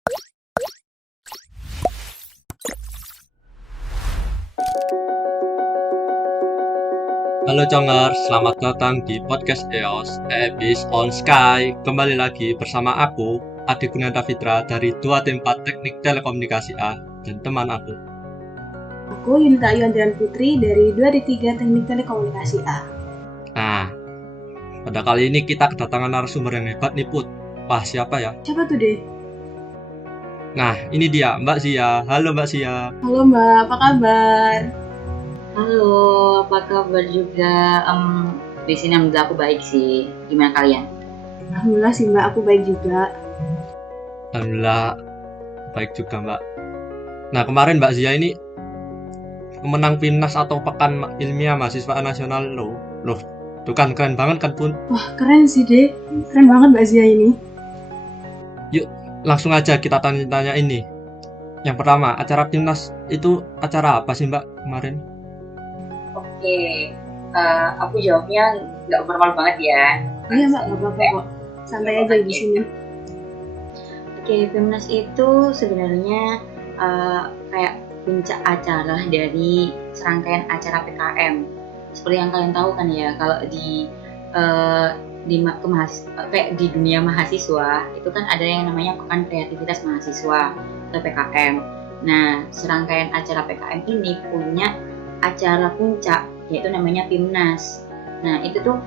Halo Congers, selamat datang di podcast EOS Ebis on Sky. Kembali lagi bersama aku, Adi Gunanda Fitra dari 2T4 Teknik Telekomunikasi A dan teman aku. Aku Yunita Ayu Andrian Putri dari 2D3 Teknik Telekomunikasi A. Nah, pada kali ini kita kedatangan narasumber yang hebat nih Put. Wah, siapa ya? Siapa tuh deh? Nah, ini dia Mbak Zia. Halo Mbak Zia. Halo Mbak, apa kabar? Halo, apa kabar juga? Di sini alhamdulillah aku baik sih. Gimana kalian? Alhamdulillah sih Mbak, aku baik juga. Alhamdulillah baik juga Mbak. Nah, kemarin Mbak Zia ini pemenang PINAS atau Pekan Ilmiah Mahasiswa Nasional loh. Tuh kan keren banget kan Pun. Wah, keren sih deh. Keren banget Mbak Zia ini. Langsung aja kita tanya-tanya ini. Yang pertama, acara PINAS itu acara apa sih Mbak kemarin? Oke, aku jawabnya nggak formal banget ya. Iya Mbak, nggak apa-apa kok. Santai aja di sini. Oke, PIMNAS itu sebenarnya kayak puncak acara dari serangkaian acara PKM. Seperti yang kalian tahu kan ya, kalau kayak di dunia mahasiswa itu kan ada yang namanya Pekan Kreativitas Mahasiswa atau PKM. Nah, serangkaian acara PKM ini punya acara puncak yaitu namanya PIMNAS. Nah, itu tuh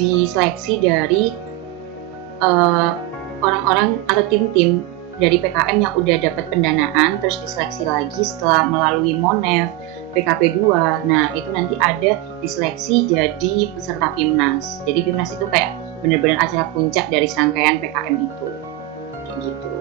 diseleksi dari orang-orang atau tim-tim dari PKM yang udah dapat pendanaan, terus diseleksi lagi setelah melalui MONEF, PKP 2. Nah, itu nanti ada diseleksi jadi peserta PIMNAS. Jadi PIMNAS itu kayak benar-benar acara puncak dari serangkaian PKM itu. Kayak gitu.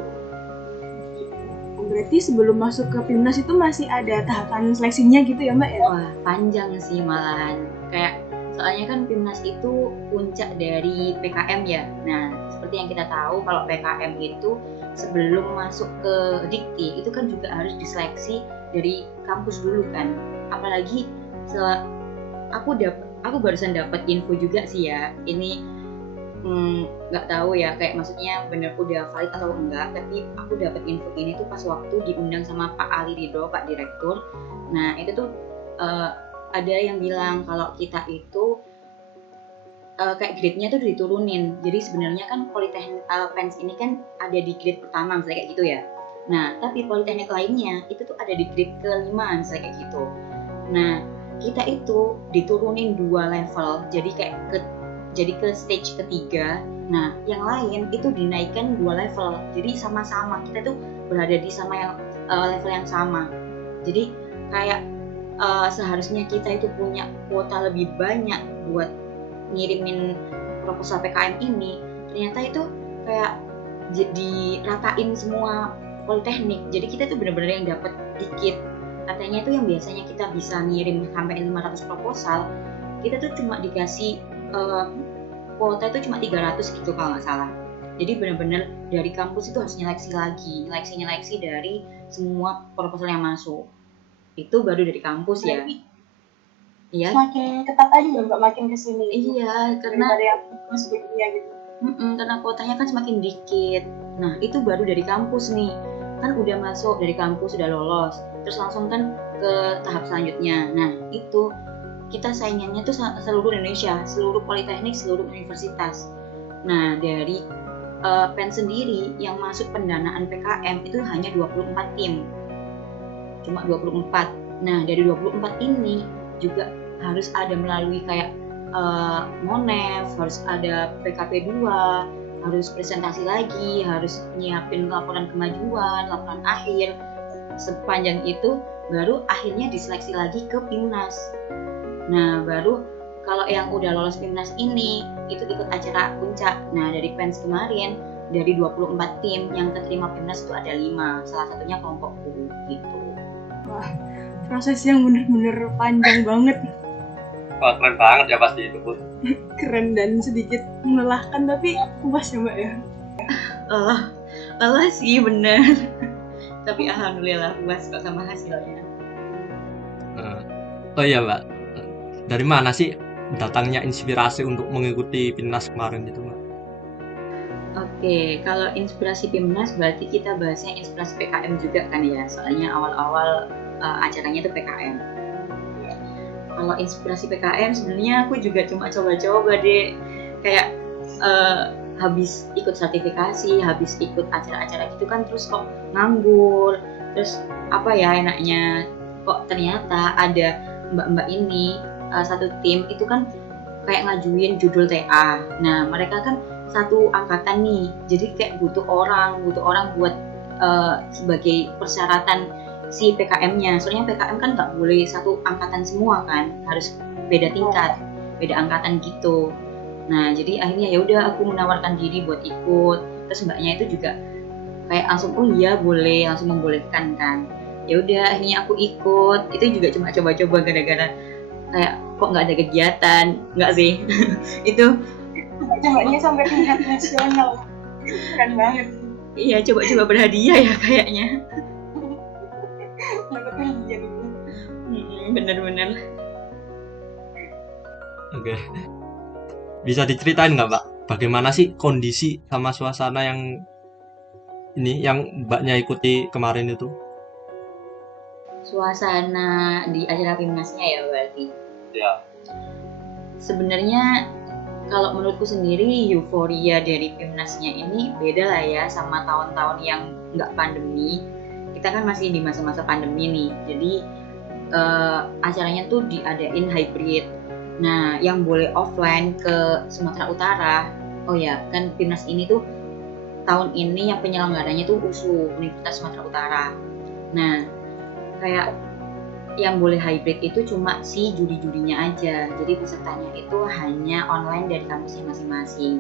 Berarti sebelum masuk ke PIMNAS itu masih ada tahapan seleksinya gitu ya Mbak ya? Wah, panjang sih malahan. Kayak soalnya kan PIMNAS itu puncak dari PKM ya. Nah, seperti yang kita tahu kalau PKM itu sebelum masuk ke Dikti itu kan juga harus diseleksi dari kampus dulu kan. Apalagi aku barusan dapat info juga sih ya. Ini nggak tahu ya, kayak maksudnya bener udah valid atau enggak, tapi aku dapat info ini tuh pas waktu diundang sama Pak Ali Ridho, Pak Direktur. Nah, itu tuh ada yang bilang kalau kita itu kayak grade-nya tuh diturunin. Jadi sebenarnya kan Politeknik PENS ini kan ada di grade pertama misalnya kayak gitu ya. Nah, tapi politeknik lainnya itu tuh ada di grade ke-5 misalnya kayak gitu. Nah, kita itu diturunin 2 level. Jadi ke stage ketiga. Nah, yang lain itu dinaikkan 2 level. Jadi sama-sama kita tuh berada di level yang sama. Jadi kayak seharusnya kita itu punya kuota lebih banyak buat ngirimin proposal PKM ini. Ternyata itu kayak diratain semua politeknik. Jadi kita tuh benar-benar yang dapat dikit. Katanya itu yang biasanya kita bisa ngirim sampai 500 proposal, kita tuh cuma dikasih kuota itu cuma 300 gitu kalau nggak salah. Jadi benar-benar dari kampus itu harus nyeleksi dari semua proposal yang masuk. Itu baru dari kampus ya. Iya. Semakin ketat aja Mbak, makin kesini. Iya, karena dari aku masuk kuliah gitu. Karena kuotanya kan semakin dikit. Nah, itu baru dari kampus nih. Kan udah masuk dari kampus, udah lolos. Terus langsung kan ke tahap selanjutnya. Nah, itu kita saingannya tuh seluruh Indonesia, seluruh politeknik, seluruh universitas. Nah, dari PEN sendiri yang masuk pendanaan PKM itu hanya 24 tim. Cuma 24. Nah, dari 24 ini juga harus ada melalui kayak MONEF, harus ada PKP 2, harus presentasi lagi, harus nyiapin laporan kemajuan, laporan akhir. Sepanjang itu baru akhirnya diseleksi lagi ke PIMNAS. Nah, baru kalau yang udah lolos PIMNAS ini itu ikut acara puncak. Nah, dari PENS kemarin dari 24 tim yang keterima PIMNAS itu ada 5, salah satunya kelompokku gitu. Wah, proses yang bener-bener panjang banget. Wah, keren banget ya pasti itu Put. Keren dan sedikit melelahkan tapi puas ya Mbak ya. Allah sih bener. Tapi alhamdulillah puas kok sama hasilnya. Oh iya Mbak, dari mana sih datangnya inspirasi untuk mengikuti PINAS kemarin itu Mbak? Oke, Oke, kalau inspirasi Pimnas berarti kita bahasnya inspirasi PKM juga kan ya, soalnya awal-awal acaranya itu PKM. Kalau inspirasi PKM sebenarnya aku juga cuma coba-coba deh, kayak habis ikut sertifikasi, habis ikut acara-acara gitu kan, terus kok nganggur, terus apa ya enaknya, kok ternyata ada mbak-mbak ini satu tim itu kan kayak ngajuin judul TA. Nah mereka kan satu angkatan nih, jadi kayak butuh orang buat sebagai persyaratan si PKM-nya. Soalnya PKM kan nggak boleh satu angkatan semua kan, harus beda tingkat, beda angkatan gitu. Nah jadi akhirnya ya udah aku menawarkan diri buat ikut. Terus mbaknya itu juga kayak langsung oh iya boleh, langsung membolehkan kan. Ya udah akhirnya aku ikut. Itu juga cuma coba-coba gara-gara kayak kok nggak ada kegiatan, nggak sih? Itu Coba-cobanya sampai tingkat nasional. Keren banget. iya coba-coba berhadiah ya kayaknya. Dapat hadiah gitu. Bener-bener. Oke. Bisa diceritain nggak Mbak, bagaimana sih kondisi sama suasana yang Mbaknya ikuti kemarin itu? Suasana di acara Pimnasnya ya berarti. Ya. Sebenarnya kalau menurutku sendiri euforia dari Pimnasnya ini beda lah ya sama tahun-tahun yang nggak pandemi. Kita kan masih di masa-masa pandemi nih, jadi acaranya tuh diadain hybrid. Nah, yang boleh offline ke Sumatera Utara, oh ya kan Pimnas ini tuh tahun ini yang penyelenggaranya tuh USU, Universitas Sumatera Utara. Nah, kayak yang boleh hybrid itu cuma si juri-jurinya aja, jadi pesertanya itu hanya online dari kampusnya masing-masing.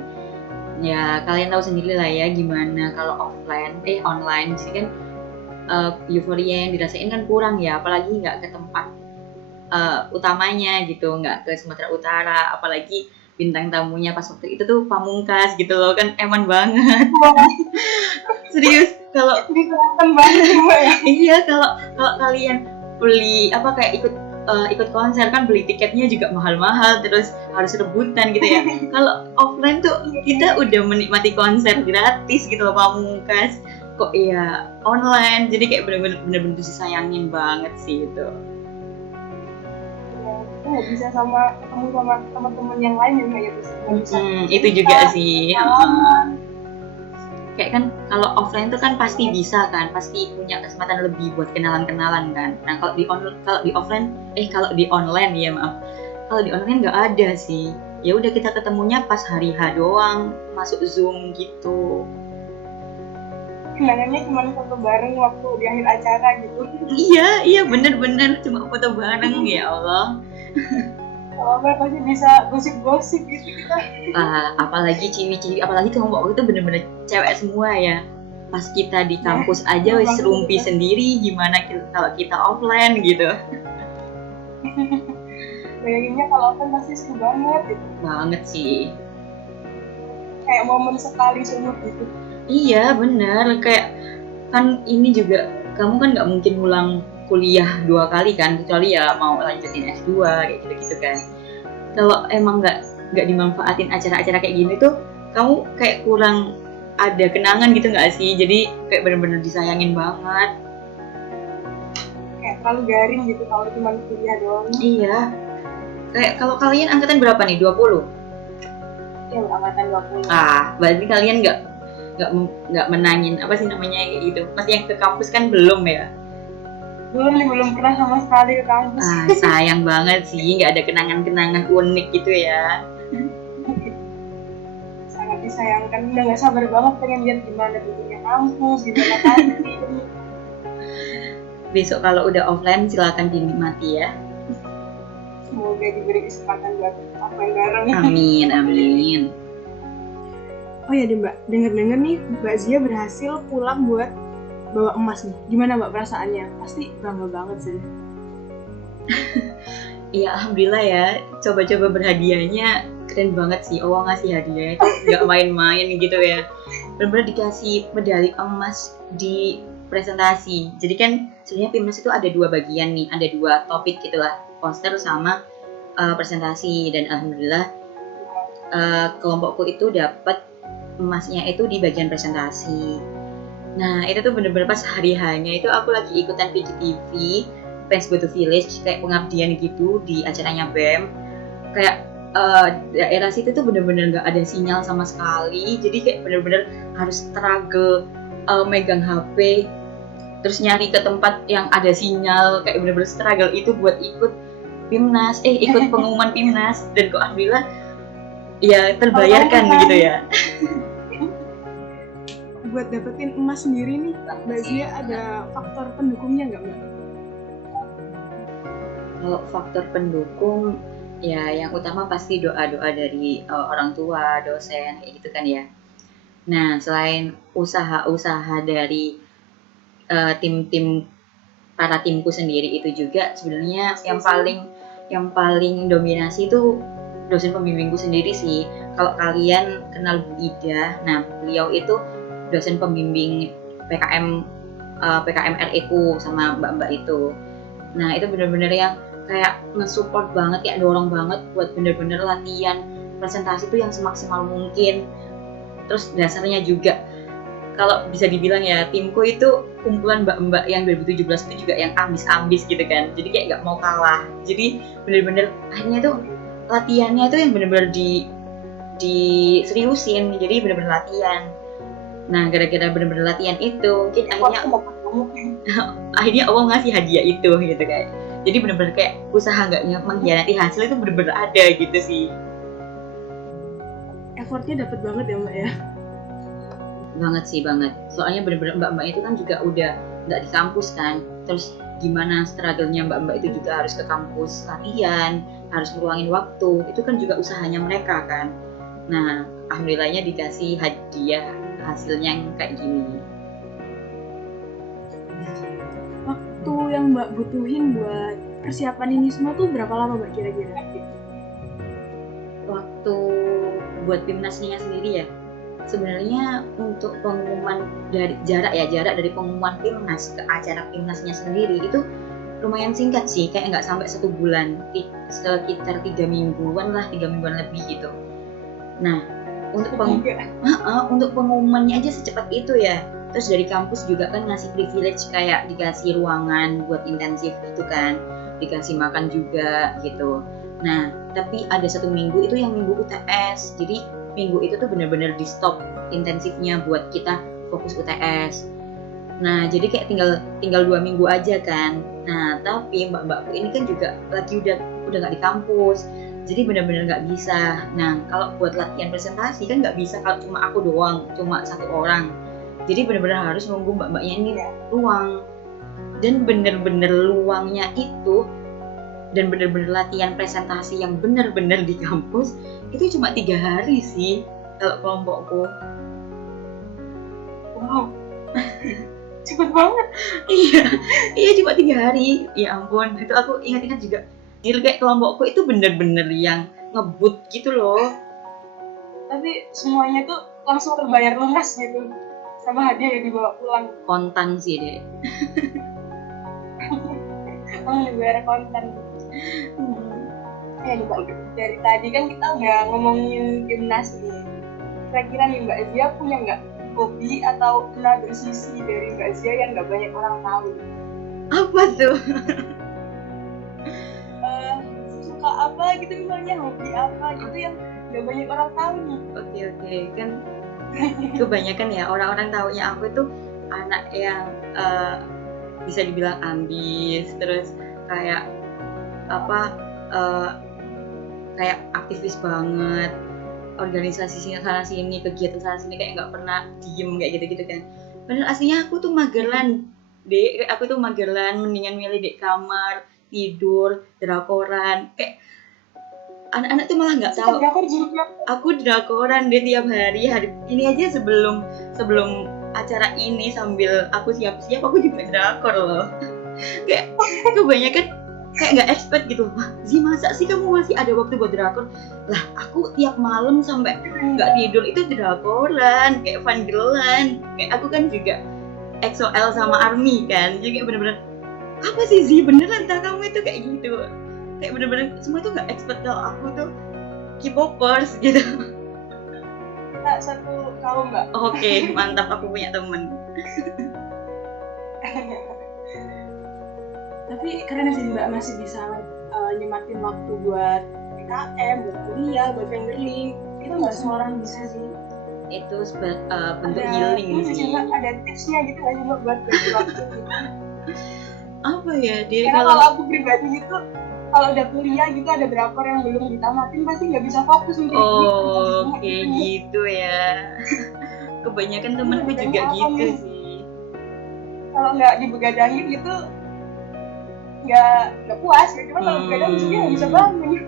Ya kalian tahu sendiri lah ya gimana kalau online, jadi kan euforia yang dirasain kan kurang ya, apalagi nggak ke tempat utamanya gitu, nggak ke Sumatera Utara, apalagi bintang tamunya pas waktu itu tuh Pamungkas gitu loh, kan eman banget. Serius kalau Dikerahkan banget Mbak ya. iya kalau kalian beli kayak ikut konser kan beli tiketnya juga mahal-mahal, terus harus rebutan gitu ya. Kalau offline tuh kita udah menikmati konser gratis gitu loh Pamungkas, kok ya online, jadi kayak bener-bener disayangin banget sih itu. Kita nggak bisa ketemu sama teman-teman yang lain ya Mbak ya, bisa. Itu juga sih. Kayak kan kalau offline tuh kan pasti bisa kan, pasti punya kesempatan lebih buat kenalan-kenalan kan. Nah kalau di online ya maaf, kalau di online nggak ada sih. Ya udah kita ketemunya pas hari H doang, masuk Zoom gitu. Kenangannya cuma foto bareng waktu di akhir acara gitu. Iya bener-bener cuma foto bareng ya Allah. Kalau Mbak pasti bisa gosip-gosip gitu kita. Apalagi ciwi-ciwi, apalagi kelompok itu bener-bener cewek semua ya. Pas kita di kampus aja wis rumpi sendiri, gimana kalau kita offline gitu. Bayanginnya kalau offline pasti seru banget gitu. Banget sih. Kayak momen sekali seumur gitu. Iya bener, kayak kan ini juga kamu kan nggak mungkin ulang kuliah 2 kali kan, kecuali ya mau lanjutin S2 kayak gitu-gitu kan. Kalau emang nggak dimanfaatin acara-acara kayak gini tuh, kamu kayak kurang ada kenangan gitu nggak sih? Jadi kayak bener-bener disayangin banget. Kayak terlalu garing gitu kalau cuma kuliah doang. Iya. Kayak kalau kalian angkatan berapa nih? 20? Ya angkatan 20. Berarti kalian nggak menangin apa sih namanya kayak gitu. Masih yang ke kampus kan belum ya? Belum pernah sama sekali ke kampus. Sayang banget sih, nggak ada kenangan-kenangan unik gitu ya. Sangat disayangkan, udah nggak sabar banget pengen lihat gimana bentuknya kampus, gimana kantin. Besok kalau udah offline silakan dinikmati ya. Semoga diberi kesempatan buat offline bareng. Amin. Oh ya deh Mbak, denger-denger nih Mbak Zia berhasil pulang buat bawa emas nih. Gimana Mbak perasaannya? Pasti bangga banget sih. Iya alhamdulillah ya, coba-coba berhadiahnya keren banget sih. Allah ngasih hadiahnya itu nggak main-main gitu ya. Benar-benar dikasih medali emas di presentasi. Jadi kan sebenarnya Pimnas itu ada 2 bagian nih, ada 2 topik gitulah, poster sama presentasi. Dan alhamdulillah kelompokku itu dapat emasnya itu di bagian presentasi. Nah itu tuh bener-bener pas hari hanya itu aku lagi ikutan PGTV Friends Go to Village kayak pengabdian gitu di acaranya BEM. Kayak daerah situ tuh bener-bener nggak ada sinyal sama sekali, jadi kayak bener-bener harus struggle megang HP terus nyari ke tempat yang ada sinyal, kayak bener-bener struggle itu buat ikut pengumuman PIMNAS, dan kok alhamdulillah ya terbayarkan begitu ya. Buat dapetin emas sendiri nih, Mbak Zia ada faktor pendukungnya nggak Mbak? Kalau faktor pendukung ya yang utama pasti doa-doa dari orang tua, dosen kayak gitu kan ya. Nah selain usaha-usaha dari tim-tim para timku sendiri itu juga sebenarnya yang paling dominasi itu dosen pembimbingku sendiri sih. Kalau kalian kenal Bu Ida, nah beliau itu dosen pembimbing PKM RE ku sama mbak-mbak itu. Nah itu benar-benar yang kayak nge-support banget, kayak dorong banget buat bener-bener latihan presentasi itu yang semaksimal mungkin. Terus dasarnya juga kalau bisa dibilang ya, timku itu kumpulan mbak-mbak yang 2017 itu juga yang ambis-ambis gitu kan, jadi kayak nggak mau kalah. Jadi bener-bener akhirnya tuh latihannya tuh yang bener-bener diseriusin, jadi bener-bener latihan. Nah gara-gara bener-bener latihan itu mungkin akhirnya Allah ngasih hadiah itu gitu kayak. Jadi bener-bener kayak usaha nggak mengkhianati hasil itu bener-bener ada gitu sih. Effortnya dapet banget ya Mbak ya? Banget. Soalnya bener-bener mbak-mbak itu kan juga udah nggak di kampus kan. Terus gimana struggle-nya mbak-mbak itu juga harus ke kampus latihan, harus meluangin waktu. Itu kan juga usahanya mereka kan. Nah, alhamdulillahnya dikasih hadiah hasilnya yang kayak gini. Waktu yang Mbak butuhin buat persiapan ini semua tuh berapa lama Mbak kira-kira? Waktu buat PIMNAS-nya sendiri ya, sebenarnya untuk pengumuman dari jarak dari pengumuman PIMNAS ke acara PIMNAS-nya sendiri itu lumayan singkat sih, kayak nggak sampai 1 bulan, sekitar 3 mingguan lebih gitu. Nah untuk pengumumannya aja secepat itu ya. Terus dari kampus juga kan ngasih privilege, kayak dikasih ruangan buat intensif gitu kan, dikasih makan juga gitu. Nah tapi ada 1 minggu itu yang minggu UTS, jadi minggu itu tuh benar-benar di stop intensifnya buat kita fokus UTS. Nah jadi kayak tinggal 2 minggu aja kan. Nah tapi mbak-mbakku ini kan juga lagi udah nggak di kampus, jadi benar-benar nggak bisa. Nah kalau buat latihan presentasi kan nggak bisa kalau cuma aku doang, cuma 1 orang. Jadi benar-benar harus nunggu mbak-mbaknya ini luang, dan benar-benar luangnya itu dan benar-benar latihan presentasi yang benar-benar di kampus itu cuma 3 hari sih kalau kelompokku. Wow, cepet banget. Iya cuma 3 hari. Ya ampun, itu aku ingat-ingat juga. Jadi kayak kelompokku itu benar-benar yang ngebut gitu loh. Tapi semuanya tuh langsung terbayar lunas gitu, sama hadiah yang dibawa pulang. Kontan sih deh. Dibayar konten. Ya nih Mbak, dari tadi kan kita udah ngomongin PIMNAS nih. Kira-kira nih Mbak Zia punya nggak hobi atau another sisi dari Mbak Zia yang nggak banyak orang tahu? Apa tuh? Suka apa gitu misalnya, hobi apa gitu yang nggak banyak orang tahu nih. Oke, kan kebanyakan ya orang-orang taunya aku itu anak yang bisa dibilang ambis, terus kayak kayak aktivis banget, organisasi sana sini, kegiatan sana sini, kayak nggak pernah diem kayak gitu kan. Padahal aslinya aku tuh mageran, mendingan milih di kamar tidur drakoran. Kayak anak-anak tuh malah nggak tahu aku drakoran deh tiap hari ini aja. Sebelum acara ini sambil aku siap-siap aku juga drakor loh. Kayak kebanyakan kayak nggak expect gitu. Zi, masa sih kamu masih ada waktu buat drakor? Lah aku tiap malam sampai nggak tidur itu drakoran, kayak fangirlan. Kayak aku kan juga EXO-L sama ARMY kan, jadi kayak bener-bener apa sih Zi, beneran tak kamu itu kayak gitu. Kayak bener-bener semua itu nggak expect kalau aku tuh K-popers gitu. kita satu kaum Mbak. Oke, mantap, aku punya temen. Tapi keren sih Mbak masih bisa nyematin waktu buat PKM, buat kuliah, buat fingerling. Itu nggak semua orang bisa sih. Itu bentuk healing ini sih. Mbak, ada tipsnya gitu nggak sih Mbak buat bagi waktu gitu? Apa ya dia Karena kalau aku pribadi gitu, kalau udah kuliah gitu ada berapa yang belum ditamatin pasti nggak bisa fokus untuk Oke gitu ya. Kebanyakan temenku juga gitu sih. Kalau nggak dibegadangin gitu nggak puas ya. Cuma kalau begadang dia nggak bisa bangun.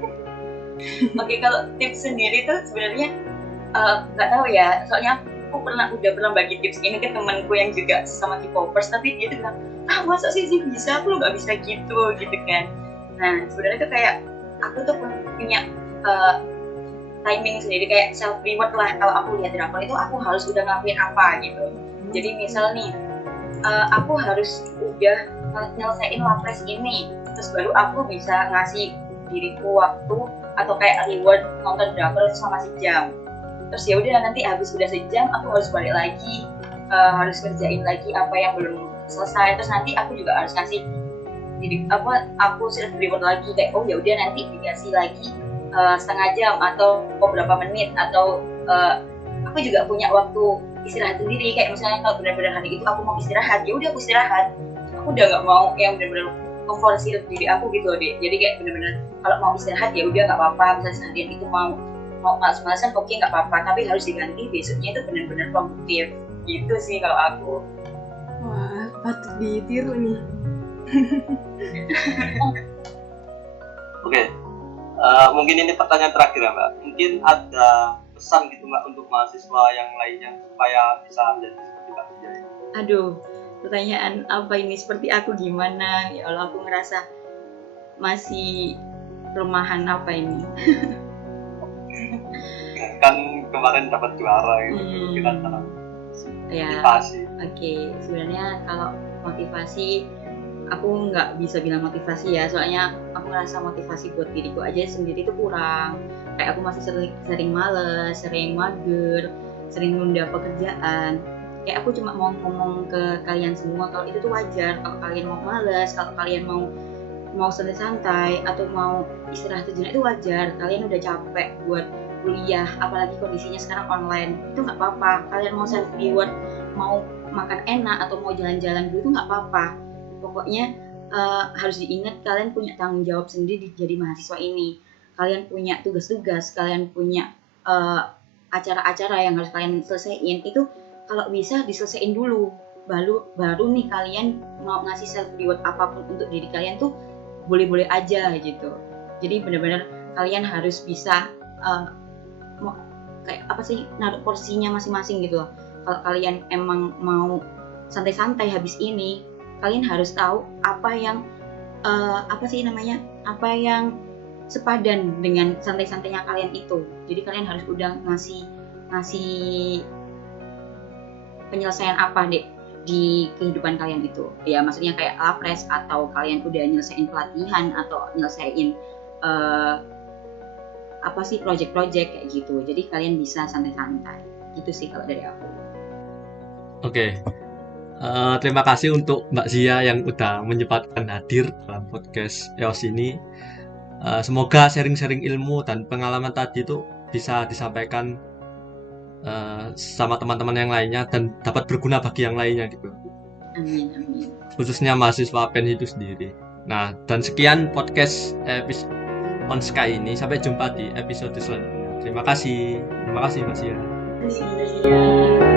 Oke, kalau tips sendiri tuh sebenarnya nggak tahu ya. Soalnya aku udah pernah bagi tips ini ke temanku yang juga sama K-popers, tapi dia tuh bilang, masa sih bisa, aku nggak bisa gitu kan. Nah sebenarnya tuh kayak aku tuh punya timing sendiri, kayak self reward lah. Kalau aku lihat drakor itu aku harus udah ngelakuin apa gitu. Jadi misal nih aku harus udah nyelesain lapres ini, terus baru aku bisa ngasih diriku waktu atau kayak reward nonton drakor selama sejam. Terus ya udah nanti habis udah sejam aku harus balik lagi, harus kerjain lagi apa yang belum selesai. Terus nanti aku juga harus ngasih aku self reward lagi, kayak oh ya udah nanti dikasih lagi setengah jam atau beberapa menit, atau aku juga punya waktu istirahat sendiri. Kayak misalnya kalau benar-benar hari itu aku mau istirahat, ya udah aku istirahat. Aku udah nggak mau yang benar-benar memforsir diri aku gitu deh. Jadi kayak benar-benar kalau mau istirahat ya udah nggak apa-apa. Misalnya seharian itu mau malas-malasan oke nggak apa-apa, tapi harus diganti besoknya itu benar-benar produktif gitu sih kalau aku. Wah, patut ditiru nih. Oke, mungkin ini pertanyaan terakhir ya Mbak. Mungkin ada pesan gitu Mbak untuk mahasiswa yang lainnya supaya bisa menjadi seperti Mbak Zia. Aduh, pertanyaan apa ini, seperti aku gimana? Ya Allah, aku ngerasa masih kelemahan apa ini. Kan kemarin dapat juara gitu, kita sangat Ya, motivasi. Oke, sebenarnya kalau motivasi aku nggak bisa bilang motivasi ya, soalnya aku ngerasa motivasi buat diriku aja sendiri itu kurang. Kayak aku masih sering males, sering mager, sering nunda pekerjaan. Kayak aku cuma mau ngomong ke kalian semua kalau itu tuh wajar. Kalau kalian mau males, kalau kalian mau santai-santai atau mau istirahat sejenak itu wajar. Kalian udah capek buat kuliah, apalagi kondisinya sekarang online, itu nggak apa-apa. Kalian mau self reward, mau makan enak atau mau jalan-jalan dulu itu nggak apa-apa. Pokoknya harus diingat kalian punya tanggung jawab sendiri jadi mahasiswa ini. Kalian punya tugas-tugas, kalian punya acara-acara yang harus kalian selesaiin. Itu kalau bisa diselesaiin dulu, baru nih kalian mau ngasih self reward apapun untuk diri kalian tuh boleh-boleh aja gitu. Jadi benar-benar kalian harus bisa kayak apa sih, naruh porsinya masing-masing gitu loh. Kalau kalian emang mau santai-santai habis ini, kalian harus tahu apa yang apa yang sepadan dengan santai-santainya kalian itu. Jadi kalian harus udah ngasih penyelesaian apa deh di kehidupan kalian itu. Ya maksudnya kayak lapres, atau kalian udah nyelesain pelatihan atau nyelesain project-project kayak gitu. Jadi kalian bisa santai-santai. Gitu sih kalau dari aku. Oke. Terima kasih untuk Mbak Zia yang udah menyempatkan hadir dalam podcast EOS ini. Semoga sharing-sharing ilmu dan pengalaman tadi itu bisa disampaikan sama teman-teman yang lainnya dan dapat berguna bagi yang lainnya gitu. Amin. Khususnya mahasiswa PEN itu sendiri. Nah, dan sekian podcast episode On Sky ini. Sampai jumpa di episode selanjutnya. Terima kasih Mbak Zia. Terima kasih.